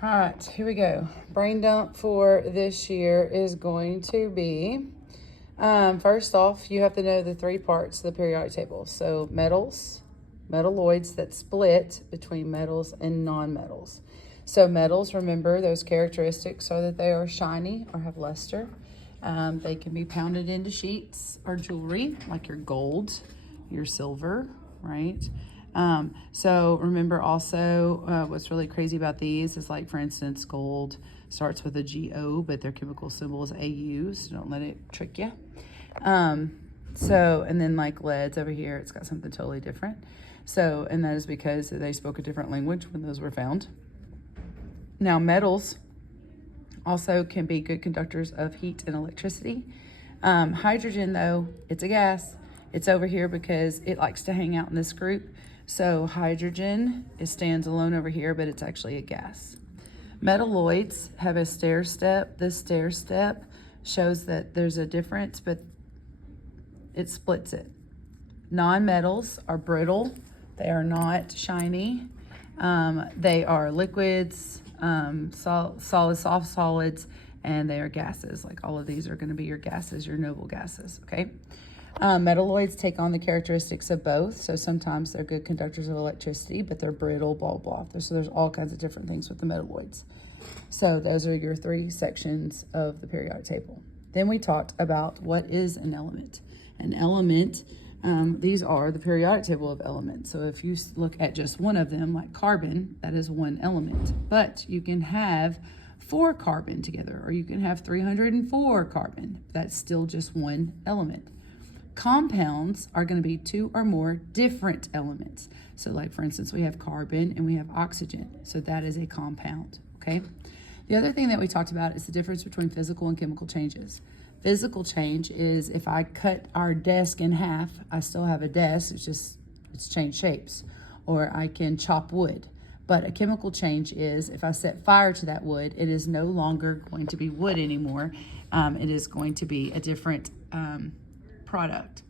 All right, here we go. Brain dump for this year is going to be, first off, you have to know the three parts of the periodic table. So metals, metalloids that split between metals and non-metals. So metals, remember, those characteristics are that they are shiny or have luster. They can be pounded into sheets or jewelry, like your gold, your silver, right? So remember also what's really crazy about these is, like, for instance, gold starts with a GO, but their chemical symbol is AU, so don't let it trick you. And then like leads over here, it's got something totally different. So, and that is because they spoke a different language when those were found. Now, metals also can be good conductors of heat and electricity. Hydrogen, though, it's a gas. It's over here because it likes to hang out in this group. So hydrogen, it stands alone over here, but it's actually a gas. Metalloids have a stair step. This stair step shows that there's a difference, but it splits it. Non-metals are brittle. They are not shiny. They are liquids, solids, soft solids, and they are gases. Like all of these are going to be your gases, your noble gases, okay? Metalloids take on the characteristics of both. So sometimes they're good conductors of electricity, but they're brittle, blah, blah. So there's all kinds of different things with the metalloids. So those are your three sections of the periodic table. Then we talked about what is an element. An element, these are the periodic table of elements. So if you look at just one of them, like carbon, that is one element. But you can have 4 carbon together, or you can have 304 carbon. That's still just one element. Compounds are going to be 2 or more different elements. So like, for instance, we have carbon and we have oxygen. So that is a compound, okay? The other thing that we talked about is the difference between physical and chemical changes. Physical change is if I cut our desk in half, I still have a desk, it's changed shapes. Or I can chop wood. But a chemical change is if I set fire to that wood, it is no longer going to be wood anymore. It is going to be a different product.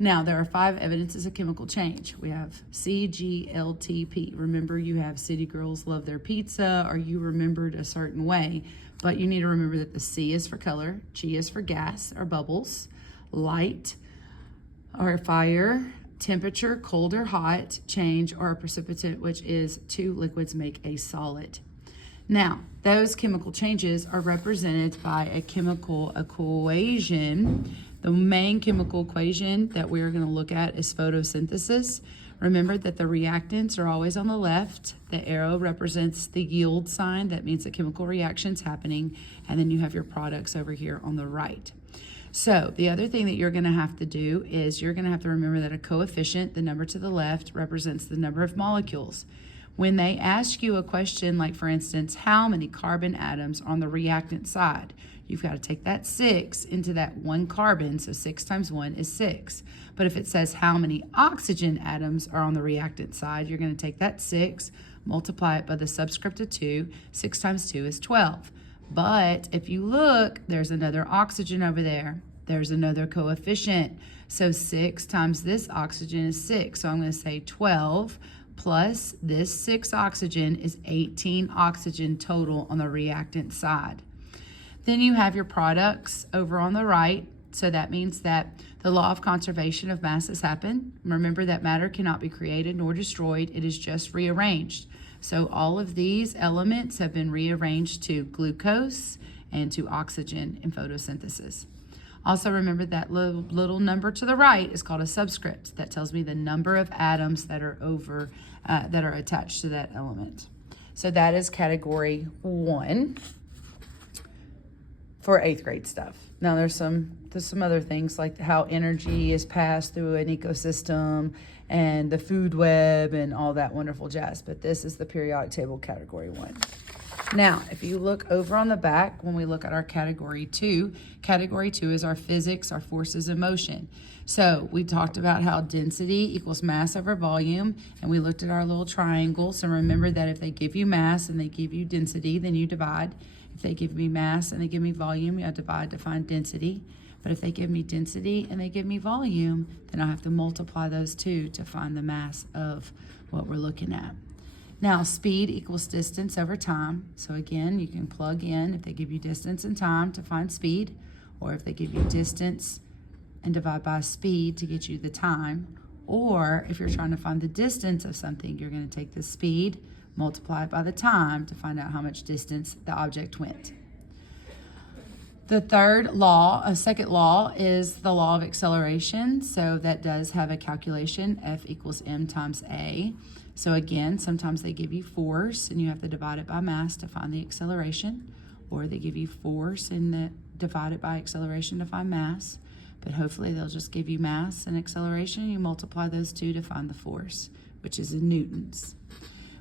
Now, there are 5 evidences of chemical change. We have CGLTP. Remember, you have City Girls Love Their Pizza, or you remembered a certain way, but you need to remember that the C is for color, G is for gas or bubbles, light or fire, temperature, cold or hot, change, or a precipitant, which is 2 liquids make a solid. Now, those chemical changes are represented by a chemical equation. The main chemical equation that we're going to look at is photosynthesis. Remember that the reactants are always on the left. The arrow represents the yield sign. That means the chemical reaction's happening. And then you have your products over here on the right. So the other thing that you're going to have to do is you're going to have to remember that a coefficient, the number to the left, represents the number of molecules. When they ask you a question like, for instance, how many carbon atoms on the reactant side, you've got to take that 6 into that 1 carbon, so 6 times 1 is 6. But if it says how many oxygen atoms are on the reactant side, you're going to take that 6, multiply it by the subscript of 2, 6 times 2 is 12. But if you look, there's another oxygen over there. There's another coefficient. So 6 times this oxygen is 6. So I'm going to say 12 plus this 6 oxygen is 18 oxygen total on the reactant side. Then you have your products over on the right. So that means that the law of conservation of mass has happened. Remember that matter cannot be created nor destroyed. It is just rearranged. So all of these elements have been rearranged to glucose and to oxygen in photosynthesis. Also remember that little number to the right is called a subscript. That tells me the number of atoms that are attached to that element. So that is category 1 for 8th grade stuff. Now there's some other things like how energy is passed through an ecosystem and the food web and all that wonderful jazz. But this is the periodic table category 1. Now, if you look over on the back, when we look at our category 2 is our physics, our forces in motion. So we talked about how density equals mass over volume, and we looked at our little triangle. So remember that if they give you mass and they give you density, then you divide. If they give me mass and they give me volume, you divide to find density. But if they give me density and they give me volume, then I have to multiply those two to find the mass of what we're looking at. Now, speed equals distance over time. So again, you can plug in if they give you distance and time to find speed, or if they give you distance and divide by speed to get you the time, or if you're trying to find the distance of something, you're going to take the speed, multiply it by the time to find out how much distance the object went. The second law is the law of acceleration. So that does have a calculation, F equals m times a. So again, sometimes they give you force and you have to divide it by mass to find the acceleration, or they give you force and divide it by acceleration to find mass. But hopefully they'll just give you mass and acceleration, and you multiply those two to find the force, which is in newtons.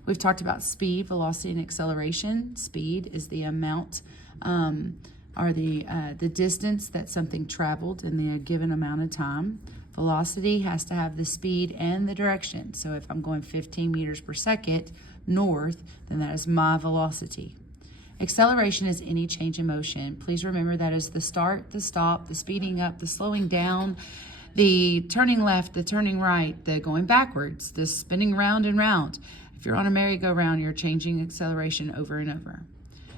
We've talked about speed, velocity, and acceleration. Speed is the amount or the distance that something traveled in the given amount of time. Velocity has to have the speed and the direction. So if I'm going 15 meters per second north, then that is my velocity. Acceleration is any change in motion. Please remember that is the start, the stop, the speeding up, the slowing down, the turning left, the turning right, the going backwards, the spinning round and round. If you're on a merry-go-round, you're changing acceleration over and over.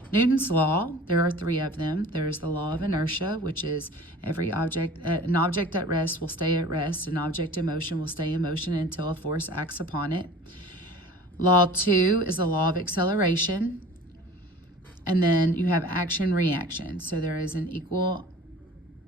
Newton's law, there are three of them. There is the law of inertia, which is an object at rest will stay at rest. An object in motion will stay in motion until a force acts upon it. Law 2 is the law of acceleration. And then you have action-reaction. So there is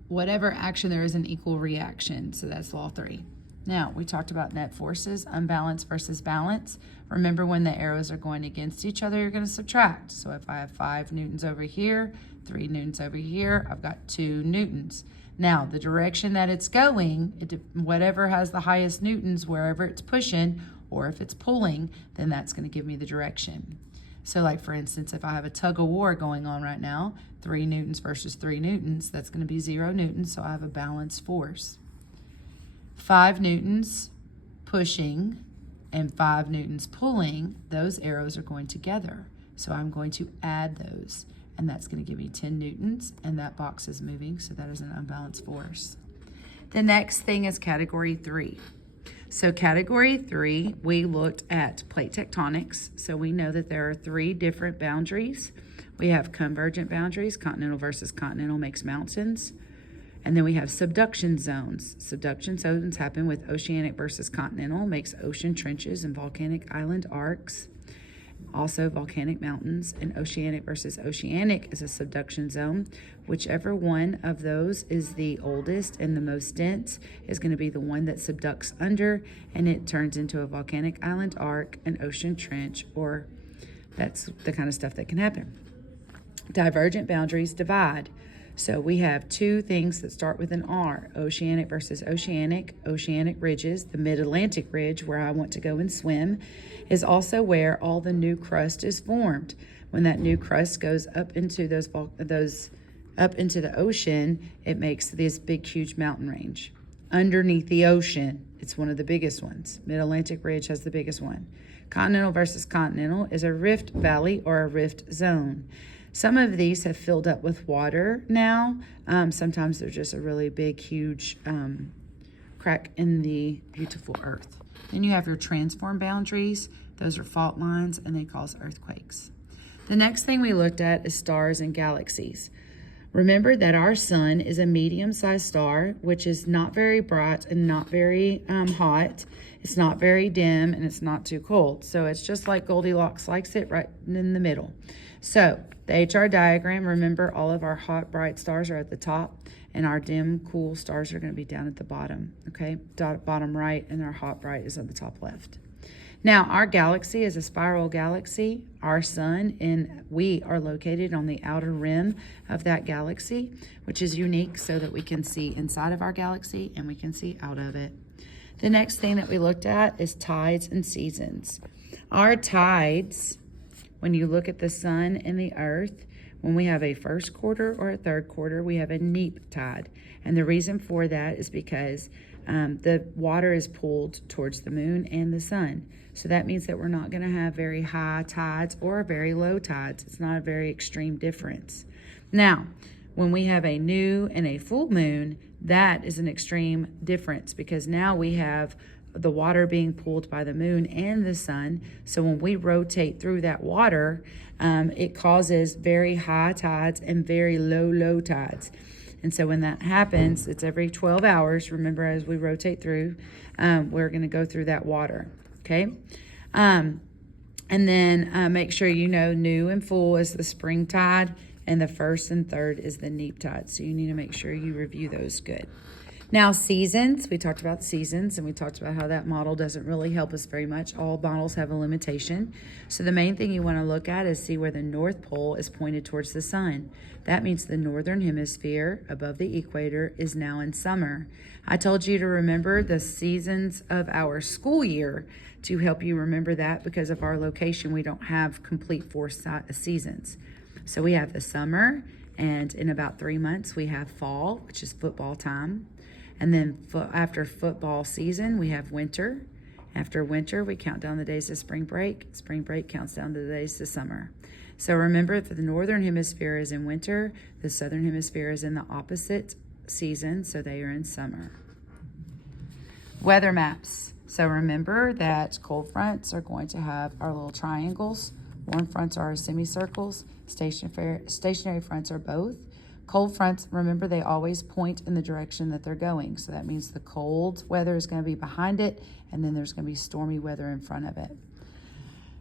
whatever action, there is an equal reaction. So that's law 3. Now, we talked about net forces, unbalance versus balance. Remember, when the arrows are going against each other, you're going to subtract. So if I have 5 newtons over here, 3 newtons over here, I've got 2 newtons. Now, the direction that it's going, whatever has the highest newtons, wherever it's pushing, or if it's pulling, then that's going to give me the direction. So like, for instance, if I have a tug of war going on right now, 3 newtons versus 3 newtons, that's going to be 0 newtons, so I have a balanced force. 5 newtons pushing and 5 newtons pulling, those arrows are going together. So I'm going to add those, and that's going to give me 10 newtons, and that box is moving, so that is an unbalanced force. The next thing is category 3. So category 3, we looked at plate tectonics. So we know that there are 3 different boundaries. We have convergent boundaries, continental versus continental makes mountains. And then we have subduction zones. Subduction zones happen with oceanic versus continental, makes ocean trenches and volcanic island arcs. Also volcanic mountains. And oceanic versus oceanic is a subduction zone. Whichever one of those is the oldest and the most dense is going to be the one that subducts under, and it turns into a volcanic island arc, an ocean trench, or that's the kind of stuff that can happen. Divergent boundaries divide. So we have 2 things that start with an R, oceanic versus oceanic. Oceanic ridges, the Mid-Atlantic Ridge, where I want to go and swim, is also where all the new crust is formed. When that new crust goes up into up into the ocean, it makes this big, huge mountain range. Underneath the ocean, it's one of the biggest ones. Mid-Atlantic Ridge has the biggest one. Continental versus continental is a rift valley or a rift zone. Some of these have filled up with water now. Sometimes they're just a really big, huge crack in the beautiful earth. Then you have your transform boundaries. Those are fault lines, and they cause earthquakes. The next thing we looked at is stars and galaxies. Remember that our sun is a medium-sized star, which is not very bright and not very hot. It's not very dim, and it's not too cold. So it's just like Goldilocks likes it, right in the middle. So the HR diagram, remember all of our hot, bright stars are at the top, and our dim, cool stars are going to be down at the bottom, okay? Bottom right, and our hot, bright is at the top left. Now, our galaxy is a spiral galaxy. Our sun, and we are located on the outer rim of that galaxy, which is unique so that we can see inside of our galaxy and we can see out of it. The next thing that we looked at is tides and seasons. Our tides, when you look at the sun and the earth, when we have a first quarter or a third quarter, we have a neap tide. And the reason for that is because the water is pulled towards the moon and the sun. So that means that we're not going to have very high tides or very low tides. It's not a very extreme difference. Now, when we have a new and a full moon, that is an extreme difference because now we have the water being pulled by the moon and the sun. So when we rotate through that water, it causes very high tides and very low tides. And so when that happens, it's every 12 hours. Remember, as we rotate through, we're going to go through that water. Okay. And then make sure you know new and full is the spring tide, and the first and third is the neap tide. So you need to make sure you review those good. Now, seasons, we talked about seasons, and we talked about how that model doesn't really help us very much. All models have a limitation. So the main thing you want to look at is see where the North Pole is pointed towards the sun. That means the northern hemisphere above the equator is now in summer. I told you to remember the seasons of our school year to help you remember that, because of our location, we don't have complete 4 seasons. So we have the summer, and in about 3 months, we have fall, which is football time. And then after football season, we have winter. After winter, we count down the days to spring break. Spring break counts down the days to summer. So remember that the northern hemisphere is in winter. The southern hemisphere is in the opposite season, so they are in summer. Weather maps. So remember that cold fronts are going to have our little triangles. Warm fronts are our semicircles. Stationary fronts are both. Cold fronts, remember, they always point in the direction that they're going. So that means the cold weather is going to be behind it, and then there's going to be stormy weather in front of it.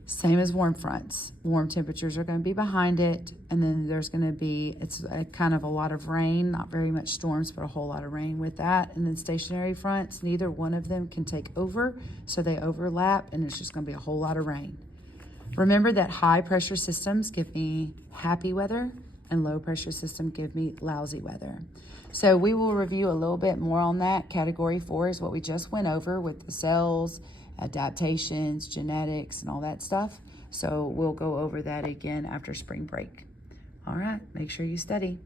Same as warm fronts. Warm temperatures are going to be behind it, and then there's going to be, it's kind of a lot of rain, not very much storms, but a whole lot of rain with that. And then stationary fronts, neither one of them can take over, so they overlap, and it's just going to be a whole lot of rain. Remember that high pressure systems give me happy weather, and low pressure system give me lousy weather. So we will review a little bit more on that. Category 4 is what we just went over with the cells, adaptations, genetics, and all that stuff. So we'll go over that again after spring break. All right, make sure you study.